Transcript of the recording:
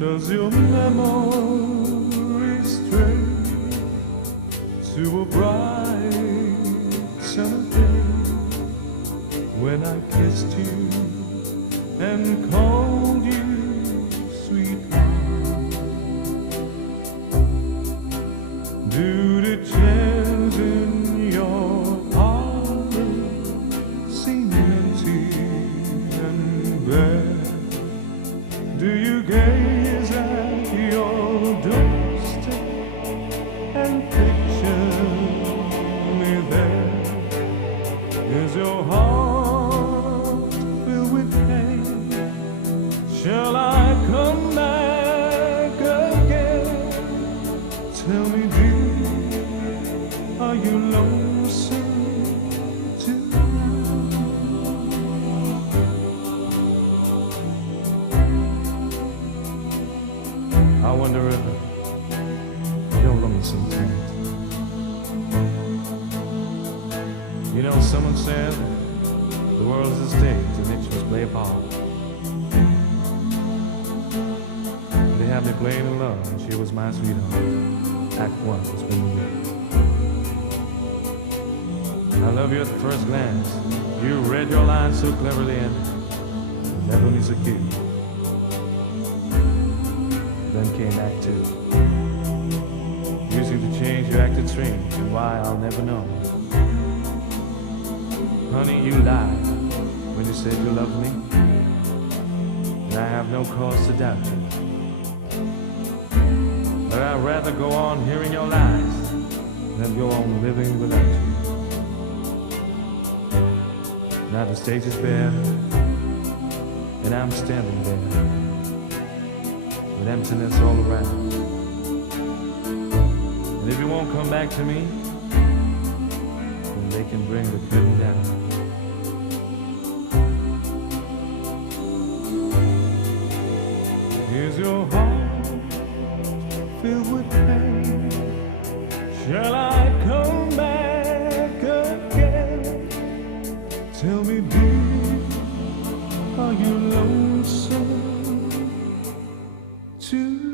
Does your memory stray to a bright summer day when I kissed you and called you sweetheart? Do the chairs in your parlor seem empty and bare? Do you gaze at your doorstep and picture me there? Is your heart filled with pain? Shall I come back again? Tell me, dear, are you lonesome tonight? I wonder if you're lonesome tonight. You know, someone said the world is a stage in which we play a part. They had me playing in love, and she was my sweetheart. Act one was being me. I love you at the first glance. You read your lines so cleverly and never miss a cue. Then came Act two. You seemed to change, you acted strange, and why I'll never know. Honey, you lied when you said you loved me, and I have no cause to doubt you. But I'd rather go on hearing your lies than go on living without you. Now the stage is bare, and I'm standing there with emptiness all around. And if you won't come back to me, then they can bring the curtain down. Is your heart filled with pain? Shall I come back again? Tell me, dear, are you lonesome too?